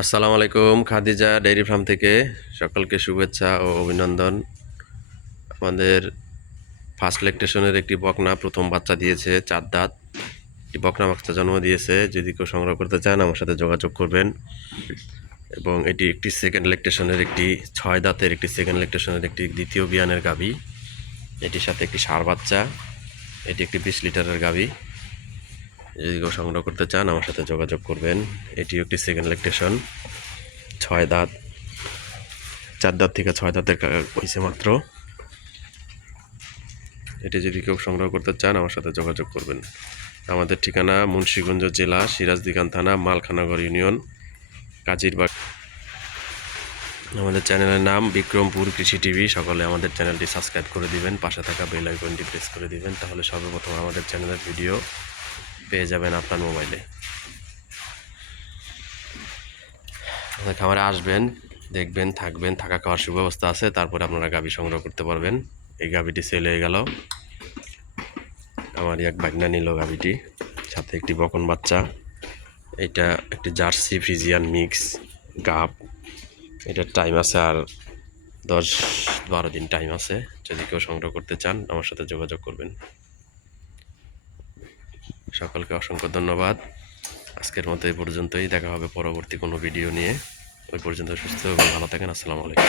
আসসালামু আলাইকুম। Khadija dairy farm থেকে সকলকে শুভেচ্ছা ও অভিনন্দন। আমাদের ফার্স্ট ল্যাকটেশনের একটি বকনা প্রথম বাচ্চা দিয়েছে, 4 দাঁত। একটি বকনা বাচ্চা জন্ম দিয়েছে। যদি কেউ সংগ্রহ করতে চান আমার সাথে যোগাযোগ করবেন। এবং এটি একটি সেকেন্ড ল্যাকটেশনের একটি 6 দাঁতের একটি সেকেন্ড ল্যাকটেশনের একটি দ্বিতীয় বিয়ানের গাভী। এটির সাথে একটি ষাঁড় বাচ্চা। এটি একটি 20 লিটারের গাভী। যদি কেউ সংগ্রহ করতে চান আমার সাথে যোগাযোগ করবেন। এটিও একটি সেকেন্ড ল্যাকটেশন, 6 দাঁত। 4 দাঁত থেকে 6 দাঁতের হয়েছে মাত্র। এটি যদি কেউ সংগ্রহ করতে চান আমার সাথে যোগাযোগ করবেন। আমাদের ঠিকানা মুন্সিগঞ্জ জেলা, সিরাজদিখান থানা, মালখানগর ইউনিয়ন, কাজিরবাগ। আমাদের চ্যানেলের নাম বিক্রমপুর কৃষি টিভি। সকলে আমাদের চ্যানেলটি সাবস্ক্রাইব করে দিবেন, পাশে থাকা বেল আইকনটি প্রেস করে দিবেন, তাহলে সর্বপ্রথম আমাদের চ্যানেলের ভিডিও পেয়ে যাবেন আপনার মোবাইলে। আমাদের খামারে আসবেন, দেখবেন, থাকবেন, থাকা খাওয়ার সুব্যবস্থা আছে। তারপরে আপনারা গাভী সংগ্রহ করতে পারবেন। এই গাভীটি সেল হয়ে গেল। আমারই এক ভাগনা নিল গাভীটি, সাথে একটি বকন বাচ্চা। এটা একটি জার্সি ফ্রিজিয়ান মিক্স গাব। এটার টাইম আছে আর 10-12 দিন টাইম আছে। যদি কেউ সংগ্রহ করতে চান আমার সাথে যোগাযোগ করবেন। সকলকে অসংখ্য ধন্যবাদ। আজকের মতো এই পর্যন্তই। দেখা হবে পরবর্তী কোনো ভিডিও নিয়ে। ওই পর্যন্ত সুস্থ এবং ভালো থাকেন। আসসালামু আলাইকুম।